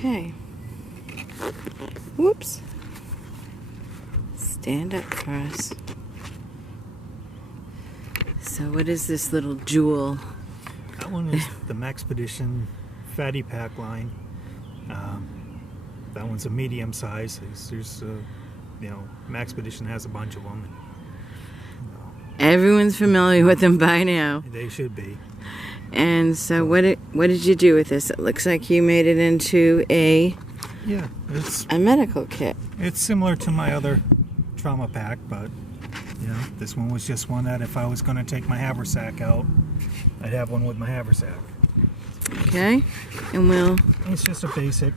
Okay. Whoops. Stand up for us. So what is this little jewel? That one is the Maxpedition Fatty Pack line. That one's a medium size. There's Maxpedition has a bunch of them. Everyone's familiar with them by now. They should be. And so what did you do with this? It looks like you made it into a medical kit. It's similar to my other trauma pack, but this one was just one that if I was going to take my haversack out, I'd have one with my haversack. Okay, and it's just a basic,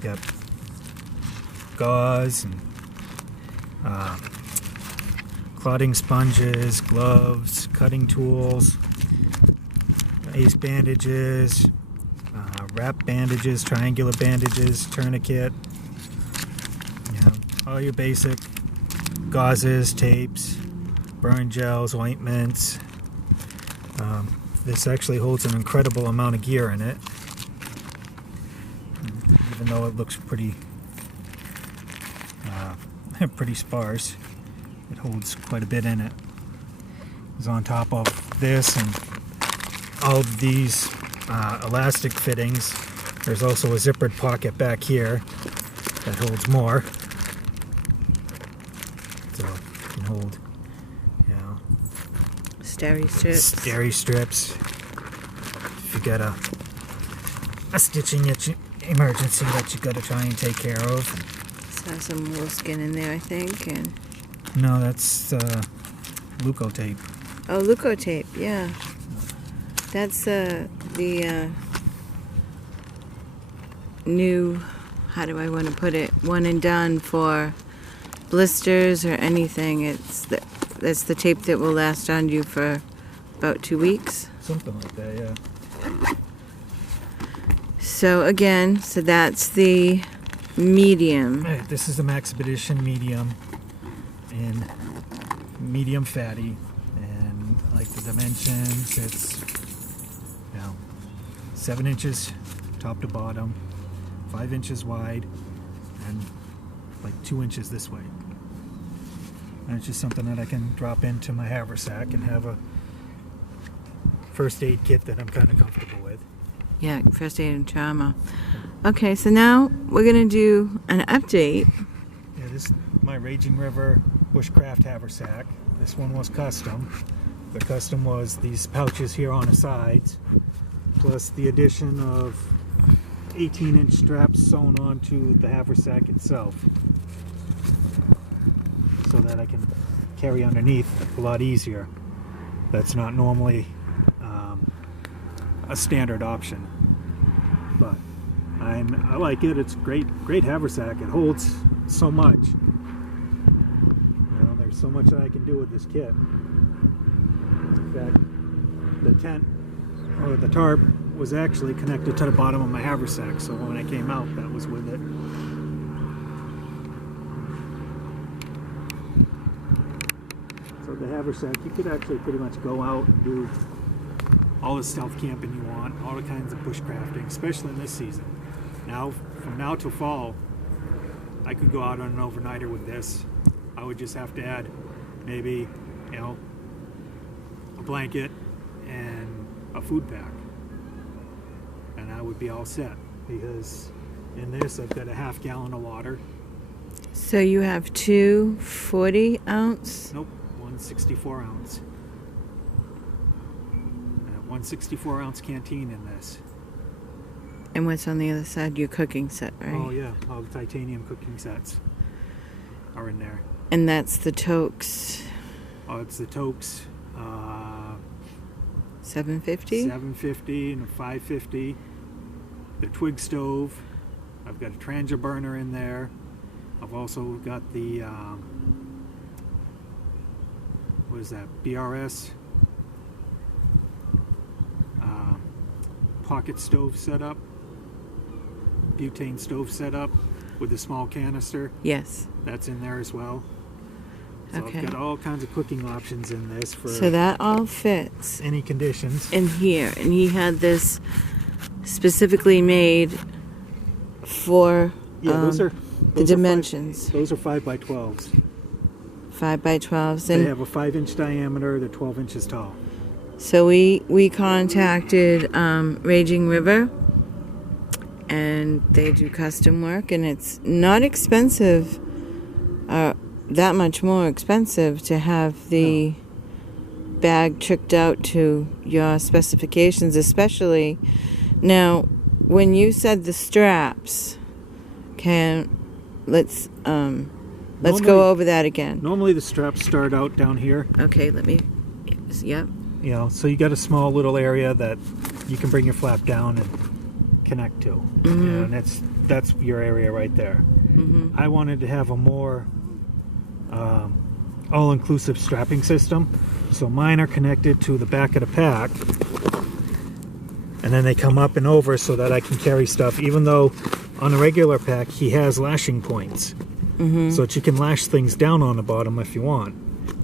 got gauze and clotting sponges, gloves, cutting tools, ace bandages, wrap bandages, triangular bandages, tourniquet, all your basic gauzes, tapes, burn gels, ointments. This actually holds an incredible amount of gear in it, even though it looks pretty sparse. It holds quite a bit in it. It's on top of this and all of these elastic fittings. There's also a zippered pocket back here that holds more. So you can hold, steri strips. If you got a stitching emergency that you got to try and take care of. There's some moleskin in there, I think, and no, that's Leuco tape. Oh, Leuco tape, yeah. That's the new, how do I want to put it, one and done for blisters or anything. That's the tape that will last on you for about 2 weeks. Something like that, yeah. So again, that's the medium. Right, this is the Maxpedition medium and medium fatty, and like the dimensions, it's 7 inches top to bottom, 5 inches wide, and like 2 inches this way. And it's just something that I can drop into my haversack and have a first aid kit that I'm kind of comfortable with. Yeah, first aid and trauma. Okay, so now we're going to do an update. Yeah, this is my Raging River bushcraft haversack. This one was custom. The custom was these pouches here on the sides, plus the addition of 18-inch straps sewn onto the haversack itself, so that I can carry underneath a lot easier. That's not normally a standard option, but I like it. It's great haversack. It holds so much. There's so much that I can do with this kit. In fact, the tent or the tarp was actually connected to the bottom of my haversack, so when I came out, that was with it. So the haversack, you could actually pretty much go out and do all the stealth camping you want, all the kinds of bushcrafting, especially in this season. Now, from now till fall, I could go out on an overnighter with this. I would just have to add maybe, a blanket and a food pack, and I would be all set, because in this I've got a half gallon of water. So you have two 40 ounce? Nope, one 64 ounce. 164 ounce canteen in this. And what's on the other side? Your cooking set, right? Oh yeah, all the titanium cooking sets are in there. And that's the Toques. Oh, it's the Toques. 750? 750 and a 550. The twig stove. I've got a Trangia burner in there. I've also got the what is that? BRS pocket stove setup, butane stove setup with a small canister. Yes. That's in there as well. So Okay. I've got all kinds of cooking options in this for So that all fits any conditions. in here. And he had this specifically made for Yeah, those are the dimensions. Those are 5x12s. 5x12s. They And have a 5-inch diameter. They're 12 inches tall. so we contacted Raging River, and they do custom work, and it's not expensive, that much more expensive to have the bag tricked out to your specifications, especially now when you said the straps. Let's go over that again. Normally the straps start out down here. Okay, yep. You know, so you got a small little area that you can bring your flap down and connect to. Mm-hmm. And that's your area right there. Mm-hmm. I wanted to have a more all-inclusive strapping system. So mine are connected to the back of the pack. And then they come up and over so that I can carry stuff, even though on a regular pack he has lashing points. Mm-hmm. So that you can lash things down on the bottom if you want.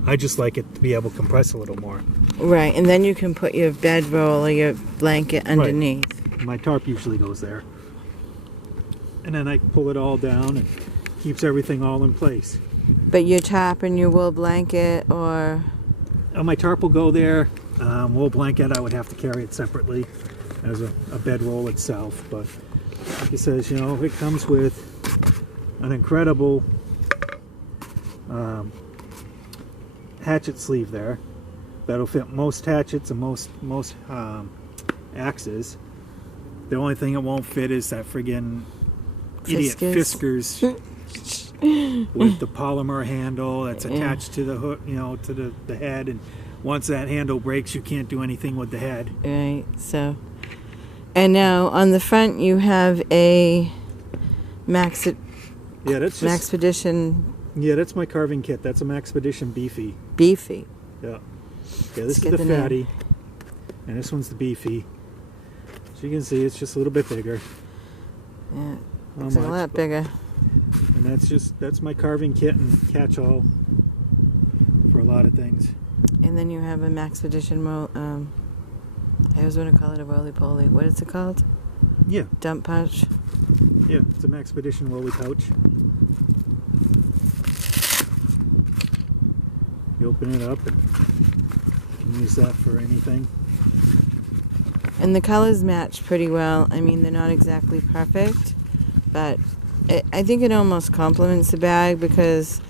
I just like it to be able to compress a little more. Right, and then you can put your bedroll or your blanket underneath. Right. My tarp usually goes there. And then I pull it all down and keeps everything all in place. But your tarp and your wool blanket, or My tarp will go there. Wool blanket, I would have to carry it separately as a bedroll itself. But like he says, you know, it comes with an incredible hatchet sleeve there that'll fit most hatchets and most axes. The only thing it won't fit is that friggin' idiot Fiskars with the polymer handle that's attached to the hook, you know, to the head, and once that handle breaks, you can't do anything with the head. right. So, and now on the front you have a maxpedition. Yeah, that's my carving kit. That's a Maxpedition Beefy. Beefy. Yeah. Yeah, this is the fatty, and this one's the beefy. As you can see, it's just a little bit bigger. Yeah, Not it's a much, lot bigger. And that's my carving kit and catch-all for a lot of things. And then you have a Maxpedition. I always want to call it a roly-poly. What is it called? Yeah, Dump pouch. yeah, it's a Maxpedition rolly pouch. You open it up and you can use that for anything. And the colors match pretty well. I mean, they're not exactly perfect, but I think it almost complements the bag because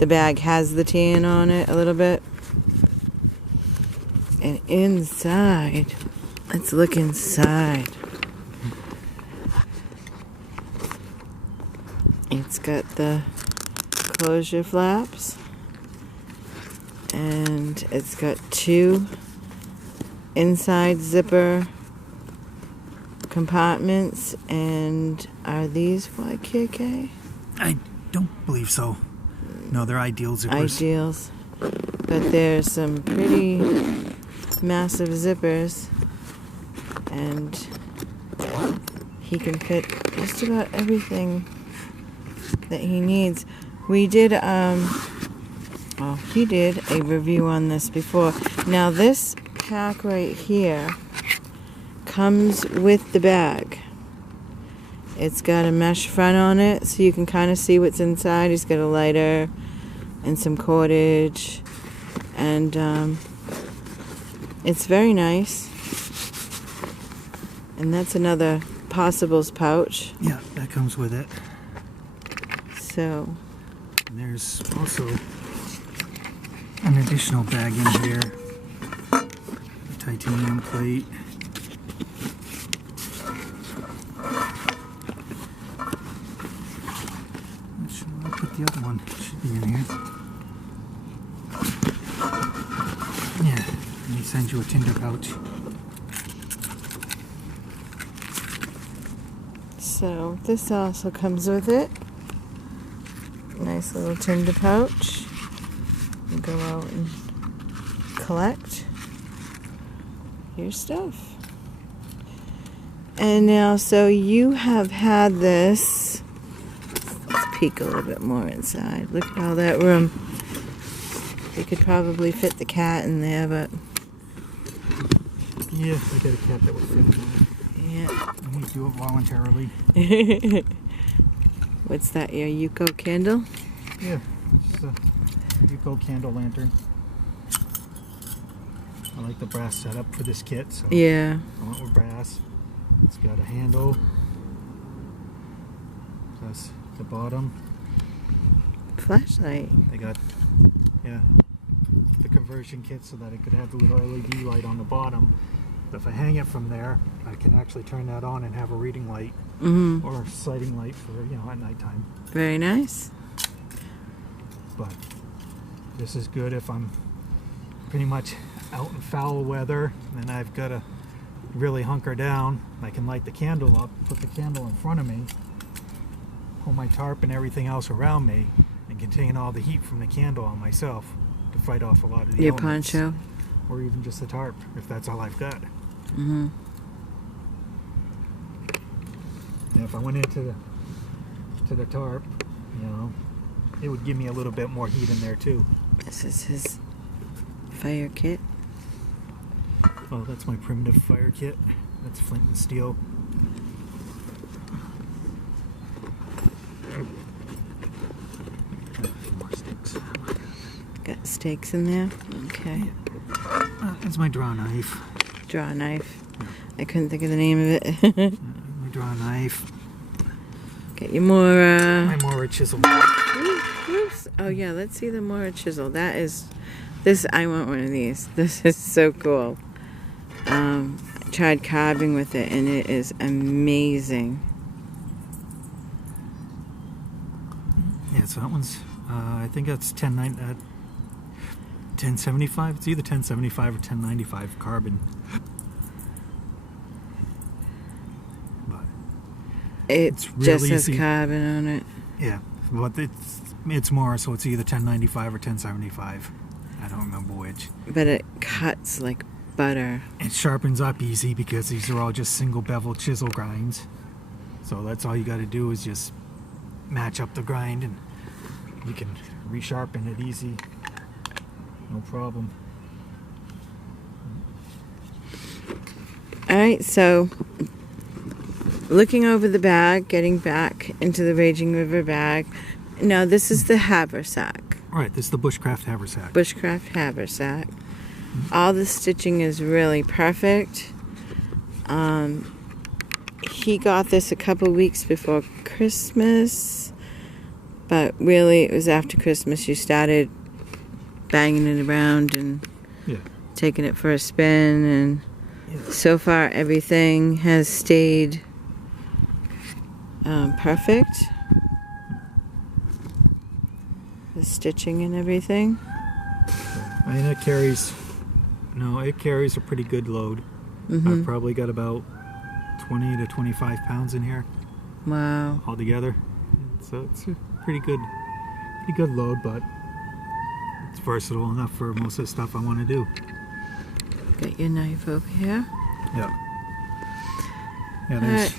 the bag has the tan on it a little bit. And inside, let's look inside. It's got the closure flaps, and it's got 2 inside zipper compartments. And are these YKK? I don't believe so. No, they're ideal zippers. Ideals. But there's some pretty massive zippers, and he can fit just about everything that he needs. We did he did a review on this before. Now this pack right here comes with the bag. It's got a mesh front on it, so you can kind of see what's inside. He's got a lighter and some cordage, and it's very nice. And that's another possibles pouch. Yeah, that comes with it. So, And there's also an additional bag in here. A titanium plate. Not sure where I put the other one. It should be in here. Yeah, and he sends you a tinder pouch. so this also comes with it. Nice little tinder pouch. You go out and collect your stuff. And now, so you have had this. Let's peek a little bit more inside. Look at all that room. You could probably fit the cat in there, but Yeah, I got a cat that would fit in there. yeah. I need to do it voluntarily. What's that, your Yuko candle? Yeah, just a Yuko candle lantern. I like the brass setup for this kit, so Yeah. I went with brass. It's got a handle, plus the bottom. Flashlight. I got, yeah, the conversion kit so that it could have the little LED light on the bottom. If I hang it from there, I can actually turn that on and have a reading light or sighting light for, you know, at nighttime. Very nice. But this is good if I'm pretty much out in foul weather and I've got to really hunker down. I can light the candle up, put the candle in front of me, pull my tarp and everything else around me, and contain all the heat from the candle on myself to fight off a lot of the Your elements. poncho. Or even just the tarp, if that's all I've got. Mm-hmm. And if I went into the tarp, you know, it would give me a little bit more heat in there too. This is his fire kit. Oh, that's my primitive fire kit. That's flint and steel. More sticks. Got steaks in there. Okay. That's my draw knife. Draw a knife. I couldn't think of the name of it. My draw knife. Get your more. My Mora chisel. Oops. Oh yeah, let's see the Mora chisel. That is. This I want one of these. This is so cool. I tried carving with it and it is amazing. Yeah, so that one's. I think that's 1075. It's either 1075 or 1095 carbon. But It's really just has easy. carbon on it. Yeah, but it's more, so it's either 1095 or 1075. I don't remember which. But it cuts like butter. It sharpens up easy because these are all just single bevel chisel grinds. So that's all you got to do is just match up the grind and you can resharpen it easy. No problem. Alright, so looking over the bag, getting back into the Raging River bag. Now this is the haversack. Alright, this is the bushcraft haversack. Bushcraft haversack. All the stitching is really perfect. He got this a couple weeks before Christmas, but really it was after Christmas you started banging it around and taking it for a spin, and so far everything has stayed perfect. The stitching and everything. I mean, it carries a pretty good load. I've probably got about 20 to 25 pounds in here. Wow. Altogether. So it's a pretty good load, but it's versatile enough for most of the stuff I want to do. Got your knife over here. Yeah. Yeah, there's...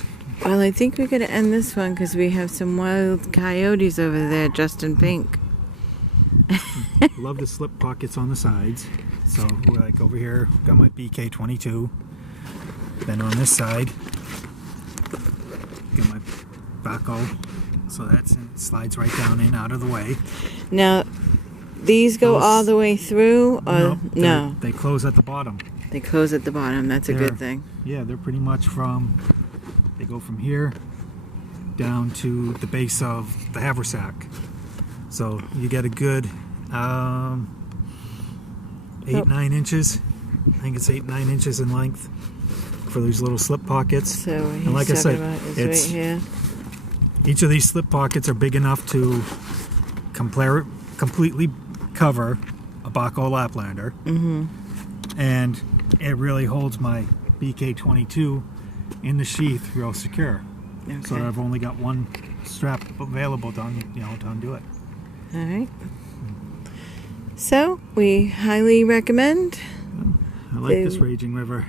Well, I think we're going to end this one because we have some wild coyotes over there dressed in pink. Love the slip pockets on the sides. So, like over here, got my BK22. Then on this side, got my Baco. So that slides right down in, out of the way. Now, these go all the way through? Or no? They close at the bottom. They close at the bottom. That's a good thing. Yeah, they're pretty much they go from here down to the base of the haversack. So you get a good 8-9 inches. I think it's 8-9 inches in length for these little slip pockets. So and like I said, it's right here. Each of these slip pockets are big enough to completely cover a Baco Laplander. And it really holds my BK22 in the sheath real secure. Okay. So I've only got one strap available to undo it. All right. So we highly recommend. I like this Raging River.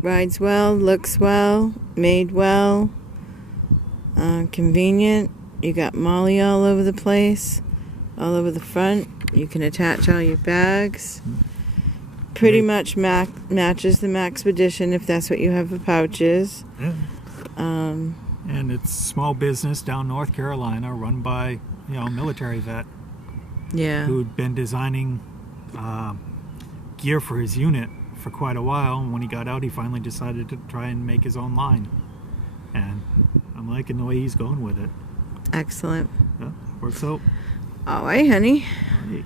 Rides well, looks well, made well, convenient. You got Molly all over the place. all over the front. You can attach all your bags. Pretty much matches the Maxpedition if that's what you have for pouches. Yeah. And it's small business down North Carolina, run by a military vet. Yeah. Who'd been designing gear for his unit for quite a while, and when he got out he finally decided to try and make his own line, and I'm liking the way he's going with it. Excellent. Yeah, works out. All right, honey. All right.